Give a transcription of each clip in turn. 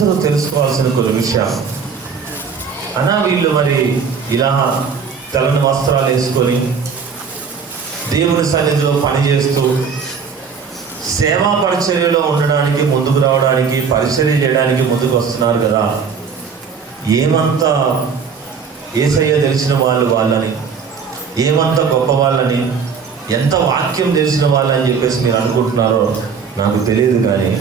అందరూ తెలుసుకోవాల్సిన కొన్ని విషయాలు. వీళ్ళు మరి ఇలా తెల్లని వస్త్రాలు వేసుకొని దేవుని సన్నిధిలో పనిచేస్తూ సేవా పరిచర్యలో ఉండడానికి, ముందుకు రావడానికి, పరిచర్య చేయడానికి ముందుకు వస్తున్నారు కదా. ఏమంతా యేసయ్య తెలిసిన వాళ్ళని, ఏమంతా గొప్ప వాళ్ళని, ఎంత వాక్యం తెలిసిన వాళ్ళని చెప్పేసి మీరు అనుకుంటున్నారో నాకు తెలియదు. కానీ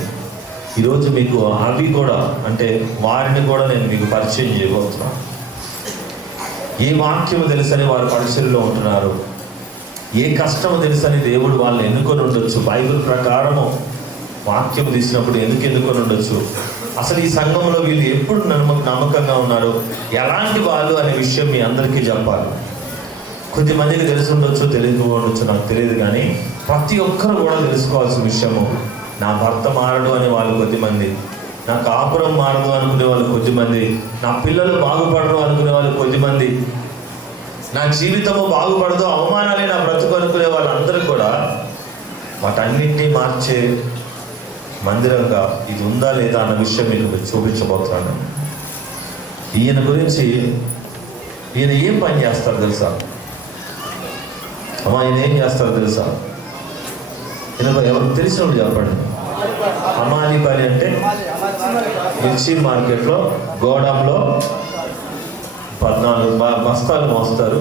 ఈరోజు మీకు అవి కూడా, అంటే వారిని కూడా నేను మీకు పరిచయం చేయబోతున్నాను. ఏ వాక్యం తెలుసని వారు పరిచర్యలో ఉంటున్నారు, ఏ కష్టం తెలుసని దేవుడు వాళ్ళని ఎన్నుకొని ఉండొచ్చు. బైబిల్ ప్రకారము వాక్యం తీసినప్పుడు ఎందుకు ఎన్నుకొని ఉండొచ్చు, అసలు ఈ సంఘంలో వీళ్ళు ఎప్పుడు నమ్మకంగా ఉన్నారు, ఎలాంటి వాళ్ళు అనే విషయం మీ అందరికీ చెప్పాలి. కొద్దిమందికి తెలిసి ఉండొచ్చు, తెలియదు ఉండొచ్చు, నాకు తెలియదు. కానీ ప్రతి ఒక్కరు కూడా తెలుసుకోవాల్సిన విషయము, నా భర్త మారడు అనే వాళ్ళు కొద్దిమంది, నా కాపురం మారదు అనుకునే వాళ్ళు కొద్దిమంది, నా పిల్లలు బాగుపడరు అనుకునే వాళ్ళు కొద్దిమంది, నా జీవితము బాగుపడదు, అవమానాలే నా బ్రతుకు అనుకునే వాళ్ళందరూ కూడా వాటన్నింటినీ మార్చే మందిరంగా ఇది ఉందా లేదా అన్న విషయం మీకు చూపించబోతున్నాను. ఈయన గురించి, ఈయన ఏం పని చేస్తారు తెలుసా? ఆయన ఏం చేస్తారో తెలుసా? ఎవరికి తెలిసినప్పుడు చెప్పండి. హమాలి పని అంటే మిర్చి మార్కెట్లో గోడంలో 14 బస్తాలు మోస్తారు.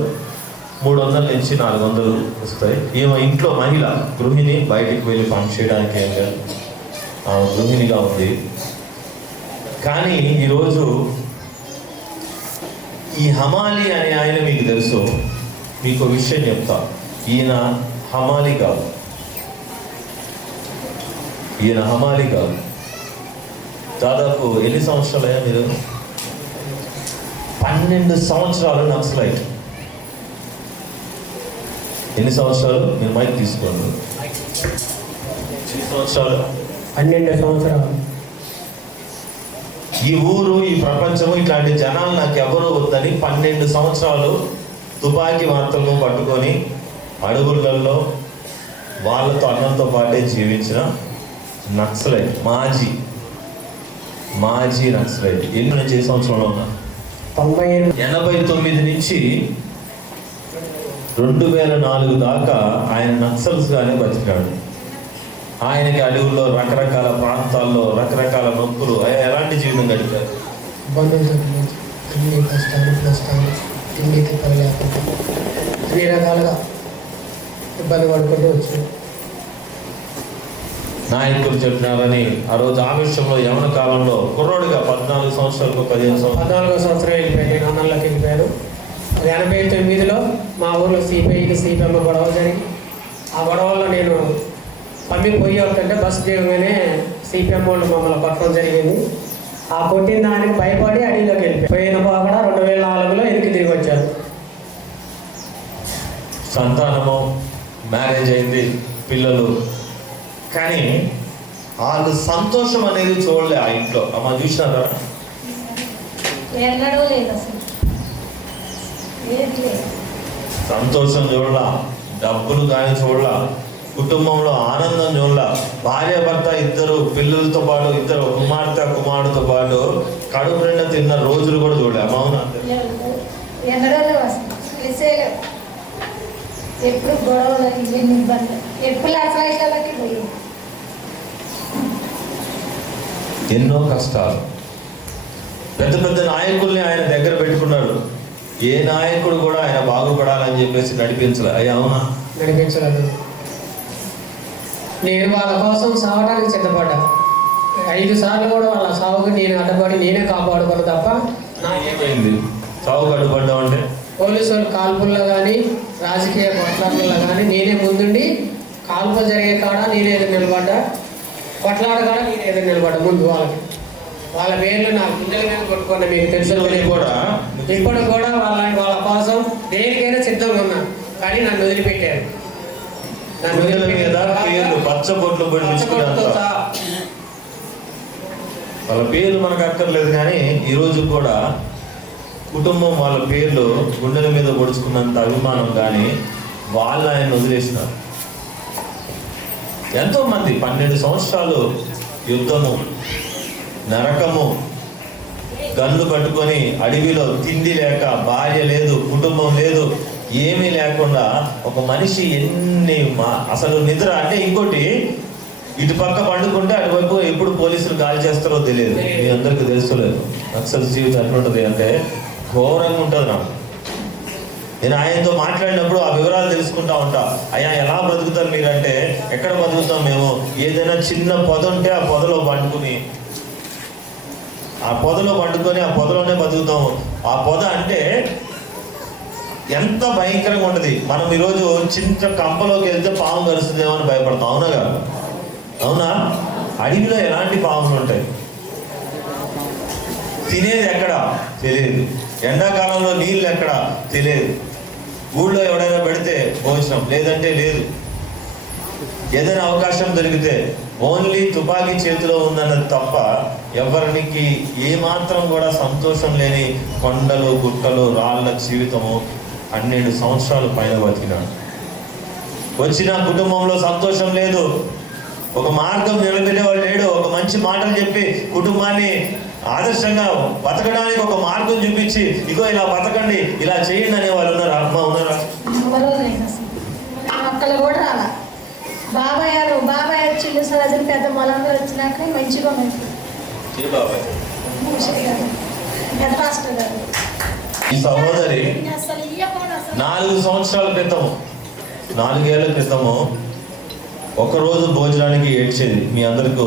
300 నుంచి 400 వస్తాయి. ఈమె ఇంట్లో మహిళ, గృహిణి, బయటికి వెళ్ళి పని చేయడానికి ఏం లేదు, ఆమె గృహిణిగా ఉంది. కానీ ఈరోజు ఈ హమాలి అనే ఆయన మీకు తెలుసు. మీకు విషయం చెప్తా. ఈయన హమాలి కాదు, ఈయన హమాలి కాదు. దాదాపు ఎన్ని సంవత్సరాలయ్యా మీరు? 12 సంవత్సరాలు నక్సలైట్. ఎన్ని సంవత్సరాలు? మీరు మైక్ తీసుకోండి. 12 సంవత్సరాలు. ఈ ఊరు, ఈ ప్రపంచము, ఇట్లాంటి జనాలు నాకు ఎవరు వద్దని 12 సంవత్సరాలు తుపాకీ మాత్రము పట్టుకొని అడవులలో వాళ్ళతో అన్నంతో పాటే జీవించిన నక్సలైట్, మాజీ నక్సలైట్. ఎన్ని నుంచి ఏ సంవత్సరంలో ఉన్నా? 89 నుంచి 2004 దాకా ఆయన నక్సల్స్ గానే బతికాడు. ఆయనకి అడవుల్లో, రకరకాల ప్రాంతాల్లో రకరకాల నొప్పులు, ఎలాంటి జీవితం గడిపారు. అన్ని రకాలుగా ఇబ్బంది పడుకుంటూ వచ్చాడు. నాయకులు చెప్పినారని ఆ రోజు ఆవేశంలో యవన కాలంలో కుర్రోడుగా 14 సంవత్సరాలకు 15 సంవత్సరాలు వెళ్ళిపోయాడు. అన్నంలోకి వెళ్ళిపోయాడు. 89లో మా ఊర్లో సిపిఐకి సిపిఎం గొడవ జరిగి, ఆ గొడవల్లో నేను పోయి వెళ్తుంటే బస్సు దిగగానే సిపిఎం వాళ్ళు మమ్మల్ని కొట్టడం జరిగింది. ఆ కొట్టిన దానికి భయపడి అడవిలోకి వెళ్ళిపోయి పోయిన పోకడ 2004లో వెనక్కి తిరిగి వచ్చారు. సంతానము, మ్యారేజ్ అయింది, పిల్లలు. కానీ వాళ్ళు సంతోషం అనేది చూడలే ఆ ఇంట్లో. అమ్మ చూసినారా? సంతోషం చూడలా, డబ్బులు కానీ చూడలా, కుటుంబంలో ఆనందం చూడలా. భార్య భర్త ఇద్దరు పిల్లలతో పాటు, ఇద్దరు కుమార్తె కుమారుడితో పాటు కడుపు నిండా తిన్న రోజులు కూడా చూడలే. అమ్మ అవునా? ఎప్పుడు గొడవలు, ఎప్పుడు అసలు పోయి ఎన్నో కష్టాలు. పెద్ద పెద్ద నాయకుల్ని ఆయన దగ్గర పెట్టుకున్నాడు. ఏ నాయకుడు కూడా ఆయన బాగుపడాలని చెప్పేసి నడిపించలే. అయ్యా అవునా? నడిపించలేదు. నేను వాళ్ళ కోసం సావడానికి సిద్ధపడ్డా. 5 సార్లు కూడా వాళ్ళ సావుకు నేను అడ్డపడి నేనే కాపాడుకోను తప్ప. నాకేమైంది సావుకు అడ్డుపడ్డావు అంటే? పోలీసు వాళ్ళు కాల్పుల్లో కానీ, రాజకీయ కొట్లాటల్లో కానీ నేనే ముందుండి, కాల్పులు జరిగే కాడ నేనే ఎదురు నిలబడ్డా, కొట్లాడ కాడ నేను ఎదురు నిలబడ్డా ముందు. వాళ్ళ పేర్లు నా గుండెల మీద కొట్టుకున్నా. మీకు తెలిసిన కూడా ఇప్పుడు కూడా వాళ్ళ కోసం దేనికైనా సిద్ధంగా ఉన్నా. కానీ నన్ను వదిలిపెట్టారు. వాళ్ళ పేర్లు మనకు అక్కర్లేదు. కానీ ఈరోజు కూడా కుటుంబం వాళ్ళ పేర్లు గుండెల మీద పొడుచుకున్నంత అభిమానం. కానీ వాళ్ళు ఆయన వదిలేసినారు. ఎంతోమంది 12 సంవత్సరాలు యుద్ధము, నరకము, గన్లు పట్టుకొని అడవిలో తిండి లేక, భార్య లేదు, కుటుంబం లేదు, ఏమీ లేకుండా ఒక మనిషి అసలు నిద్ర అంటే ఇంకోటి, ఇటు పక్క పండుకుంటే అటువైపు ఎప్పుడు పోలీసులు గాలి చేస్తారో తెలియదు. మీ అందరికీ తెలుసుకోలేదు నక్సల్ జీవితం ఎట్లుంటుంది అంటే ఘోరంగా ఉంటుంది. నేను ఆయనతో మాట్లాడినప్పుడు ఆ వివరాలు తెలుసుకుంటా ఉంటా. అయ్యా ఎలా బ్రతుకుతారు మీరంటే, ఎక్కడ బతుకుతాం మేము, ఏదైనా చిన్న పొద ఉంటే ఆ పొదలో పండుకొని ఆ పొదలోనే బతుకుతాము. ఆ పొద అంటే ఎంత భయంకరంగా ఉంటుంది. మనం ఈరోజు చిన్న కంపలోకి వెళ్తే పాము కలుస్తుందేమో అని భయపడతాం. అవునా కాదు? అవునా? అడవిలో ఎలాంటి పాములు ఉంటాయి, తినేది ఎక్కడ తెలియదు, ఎండాకాలంలో నీళ్ళు ఎక్కడ తెలియదు, ఊళ్ళో ఎవడైనా పెడితే భోజనం, లేదంటే లేదు. ఏదైనా అవకాశం దొరికితే ఓన్లీ తుపాకీ చేతిలో ఉందన్నది తప్ప ఎవరికి ఏమాత్రం కూడా సంతోషం లేని కొండలు, గుట్టలు, రాళ్ళ జీవితము. 12 సంవత్సరాలు పైన బతికినాడు. వచ్చిన కుటుంబంలో సంతోషం లేదు, ఒక మార్గం నిలబెట్టేవాడు లేడు, ఒక మంచి మాటలు చెప్పి కుటుంబాన్ని ఆదర్శంగా బతకడానికి ఒక మార్గం చూపించి, ఇగో ఇలా బతకండి, ఇలా చేయండి అనే వాళ్ళు ఉన్నారా? అమ్మ ఉన్నారా? ఒక్కళ్ళు కూడా రాలా. బాబాయ్ వచ్చిండు సరజులు పెద్ద మొలంలో వచ్చినాక మంచిగా ఉంది. పెద్ద పాస్టర్ గారు ఈ సహోదరి 4 సంవత్సరాల క్రితము, 4 ఏళ్ల క్రితము ఒకరోజు భోజనానికి ఏడ్చేది. మీ అందరికీ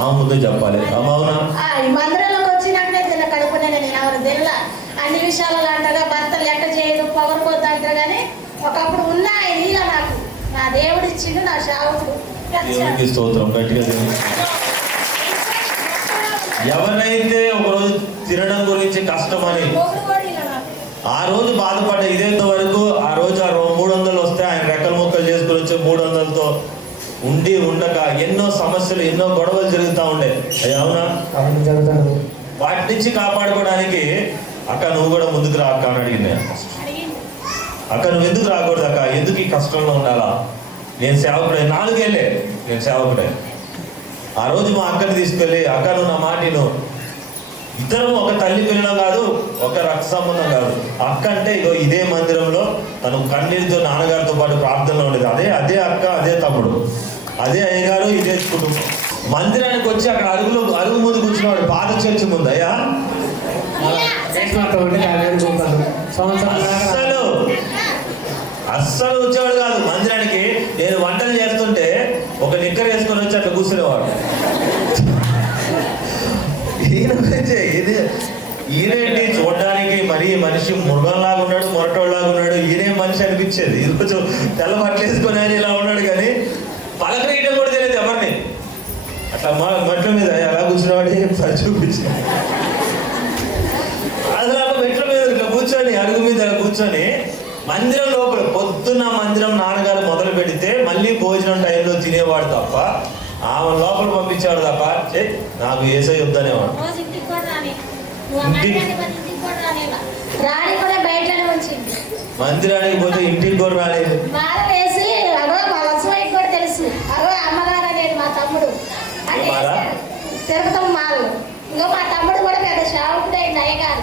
ఆ ముందు చెప్పాలి. అవునా? ఈ మందిరంలోకి వచ్చినాకనే తిన్న కడుపునే నేను ఎవరు తినలా. అన్ని విషయాలలో అంటగా భర్త లెక్క చేయదు, పొగరపోద్దు అంటారు. కానీ ఒకప్పుడు ఉన్నా ఇలా నాకు నా దేవుడు ఇచ్చిండు, నా శావకుడు. దేవునికి స్తోత్రం. గట్టిగా ఎవరైతే ఒకరోజు తినడం గురించి కష్టమని ఆ రోజు బాధపడ్డ ఇదేంత వరకు, ఆ రోజు 300 వస్తే ఆయన రెక్కల ముక్కలు చేసుకుని వచ్చే 300తో ఉండక ఎన్నో సమస్యలు, ఎన్నో గొడవలు జరుగుతూ ఉండే. అవునా? వాటి నుంచి కాపాడుకోవడానికి అక్క నువ్వు కూడా ముందుకు రా అక్క అని అడిగింది. అక్క నువ్వు ఎందుకు రాకూడదు అక్క, ఎందుకు ఈ కష్టంలో ఉండాలా, నేను సేవకుడే, 4 ఏళ్ళే నేను సేవకుడే. ఆ రోజు మా అక్కని తీసుకెళ్ళి, అక్క నువ్వు నా మాటిను, ఇద్దరం ఒక తల్లి పిల్లలు కాదు, ఒక రక్త సంబంధం కాదు. అక్క అంటే ఇదే మందిరంలో తను కన్నీటితో నాన్నగారితో పాటు ప్రార్థనలో ఉండేది. అదే అక్క, అదే తమ్ముడు, అదే అయ్యగారు, ఇదే కుటుంబం. మందిరానికి వచ్చి అక్కడ అరుగు ముందు కూర్చున్నాడు, పాత చర్చి ముందు. అయ్యా అస్సలు వచ్చేవాడు కాదు మందిరానికి. నేను వంటలు చేస్తుంటే ఒక నిక్కర్ వేసుకొని వచ్చి అట్లా కూర్చునేవాడు. ఈయనేంటి చూడడానికి మరీ మనిషి మృగంలాగా ఉన్నాడు, మొరటోళ్ళలాగా ఉన్నాడు, ఈయనే మనిషి అనిపించేది. ఈరోజు తెల్ల బట్టలు వేసుకొని ఆయన ఇలా ఉన్నాడు, కానీ పలకరీయడం కూడా తెలియదు ఎవరిని. అట్లా మెట్ల మీద ఎలా కూర్చున్నాడు చూపించి, అసలు మెట్ల మీద ఇట్లా కూర్చొని, అడుగు మీద కూర్చొని మందిరం లోపల పొద్దున్న మందిరం నాన్నగారు మొదలు పెడితే మళ్ళీ భోజనం టైంలో తినేవాడు తప్ప, ఆమె లోపల పంపించేవాడు తప్ప నాకు ఏసై వద్దనేవాడు. మందిరానికి పోతే ఇంటికి కూడా రాలేదు. తిరుగుతాం మాలు. ఇంకా మా తమ్ముడు కూడా పెద్ద షావుకుడే నయగారు.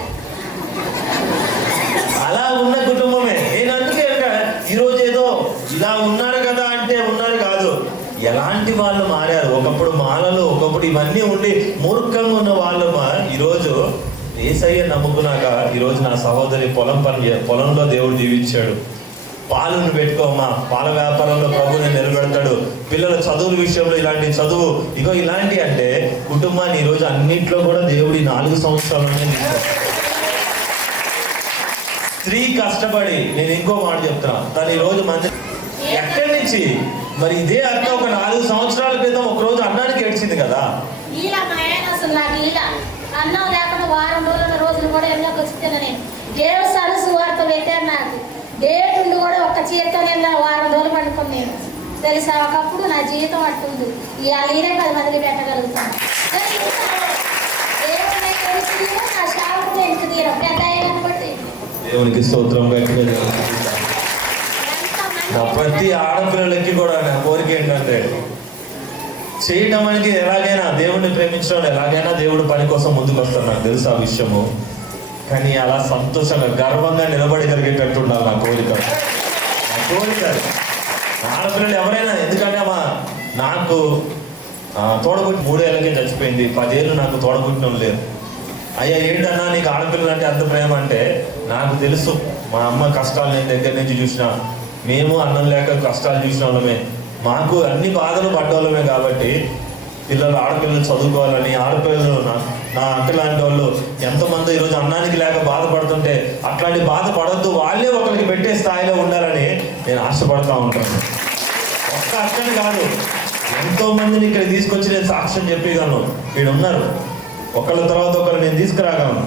అలా ఉన్న కుటుంబమే. నేను అందుకే ఈరోజు ఏదో ఇలా ఉన్నారు కదా అంటే ఉన్నారు కాదు, ఎలాంటి వాళ్ళు మారారు. ఒకప్పుడు మాలలు, ఒకప్పుడు ఇవన్నీ ఉండి మూర్ఖంగా ఉన్న వాళ్ళు ఈరోజు యేసయ్య నమ్ముకున్నాక ఈరోజు నా సహోదరి పొలంలో దేవుడు దీవించాడు. పాలను పెట్టుకోమ్మా, పాల వ్యాపారంలో ప్రభుని నిలబెడతాడు. పిల్లల చదువుల విషయంలో ఇలాంటి చదువు, ఇలాంటి అంటే కుటుంబాన్ని ఈరోజు అన్నింటిలో కూడా దేవుడి 4 సంవత్సరాలనే స్త్రీ కష్టపడి, నేను ఇంకో మాట చెప్తున్నా, తను ఈరోజు మంది ఎక్కడి నుంచి మరి ఇదే అక్క ఒక 4 సంవత్సరాల క్రితం ఒకరోజు అన్నానికి ఏడ్చింది కదా. అన్నం లేకుండా వారం రోజులు కూడా ఎన్నోకి వచ్చింది. నేను దేవస్థానం సువార్త పెట్టాను. నాకు డేట్ ఉండి కూడా ఒక్క చీరతో నేను వారం రోజులు పడుకుని నేను తెలుసా. ఒకప్పుడు నా జీవితం అట్టుంది. ఇవాళ నేనే 10 మందికి పెట్టగలుగుతాను. నా షాపు ఎందుకు తీరం పెద్ద అయ్యాను బట్టి దేవునికి స్తోత్రం. ప్రతి ఆడపిల్లలకి కూడా నా కోరిక ఏంటంటే చేయడానికి ఎలాగైనా దేవుడిని ప్రేమించడం ఎలాగైనా దేవుడు పని కోసం ముందుకు వస్తాడు, నాకు తెలుసు ఆ విషయము. కానీ అలా సంతోషంగా గర్వంగా నిలబడగలిగేటట్టు ఉండాలి నా కోరిక. ఆడపిల్లలు ఎవరైనా, ఎందుకంటే నాకు తోడబుట్టి 3 ఏళ్ళకే చచ్చిపోయింది, 10 ఏళ్ళు నాకు తోడబుట్టిన లేరు. అయ్యా ఏంటన్నా నీకు ఆడపిల్లలు అంటే అంత ప్రేమ అంటే, నాకు తెలుసు మా అమ్మ కష్టాలు నేను దగ్గర నుంచి చూసిన, మేము అన్నం లేక కష్టాలు చూసిన వాళ్ళమే, మాకు అన్ని బాధలు పడ్డవాళ్ళమే. కాబట్టి ఆడపిల్లలు చదువుకోవాలని, ఆడపిల్లలు నా అక్క లాంటి వాళ్ళు ఎంతమంది ఈరోజు అన్నానికి లేక బాధపడుతుంటే అట్లాంటి బాధ పడద్దు, వాళ్ళే ఒకరికి పెట్టే స్థాయిలో ఉండాలని నేను ఆశపడతా ఉంటాను. ఒక్క అక్కని కాదు, ఎంతో మందిని ఇక్కడ తీసుకొచ్చి నేను సాక్ష్యం చెప్పగలను. వీడు ఉన్నారు, ఒకళ్ళ తర్వాత ఒకరు నేను తీసుకురాగలను.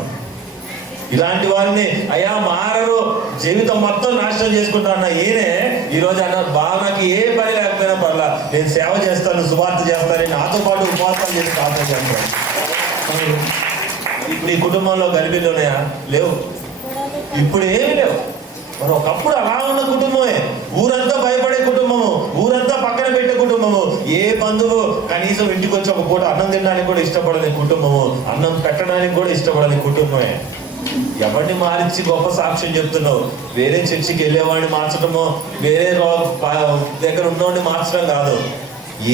ఇలాంటి వారిని అయ్యా మారరు, జీవితం మొత్తం నాశనం చేసుకుంటాను ఈయనే ఈరోజు అన్నారు, బాగా నాకు ఏ పని లేకపోయినా పర్లా, నేను సేవ చేస్తాను, సువార్త చేస్తాను, నాతో పాటు ఉపవాసాలు చేసి ప్రార్థన చేస్తాను. ఇప్పుడు ఈ కుటుంబంలో గర్భిణులు ఉన్నాయా? లేవు. ఇప్పుడు ఏమి లేవు. మరి ఒకప్పుడు అలా ఉన్న కుటుంబమే, ఊరంతా భయపడే కుటుంబము, ఊరంతా పక్కన పెట్టే కుటుంబము, ఏ బంధువు కనీసం ఇంటికి వచ్చి ఒక పూట అన్నం తినడానికి కూడా ఇష్టపడని కుటుంబము, అన్నం పెట్టడానికి కూడా ఇష్టపడని కుటుంబమే. ఎవరిని మార్చి గొప్ప సాక్ష్యం చెప్తున్నావు? వేరే చర్చికి వెళ్ళేవాడిని మార్చడమో, వేరే దగ్గర ఉన్నవాడిని మార్చడం కాదు.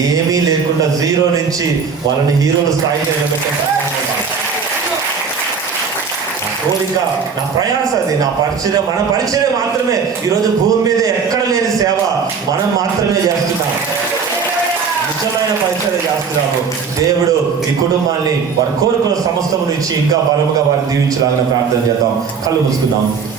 ఏమీ లేకుండా 0 నుంచి వాళ్ళని హీరోల స్థాయికి నిలబెట్టే నా కోరిక, నా ప్రయాస అది. నా పరిచయం, మన పరిచయం మాత్రమే ఈరోజు భూమి మీద ఎక్కడ లేని సేవ మనం మాత్రమే చేస్తున్నాం. నిజమైన పరిచయం చేస్తున్నాము. దేవుడు ఈ కుటుంబాన్ని వారి కోరికల సమస్తము నుంచి ఇంకా బలముగా వారిని దీవించాలని ప్రార్థన చేద్దాం. కళ్ళు మూసుకుందాం.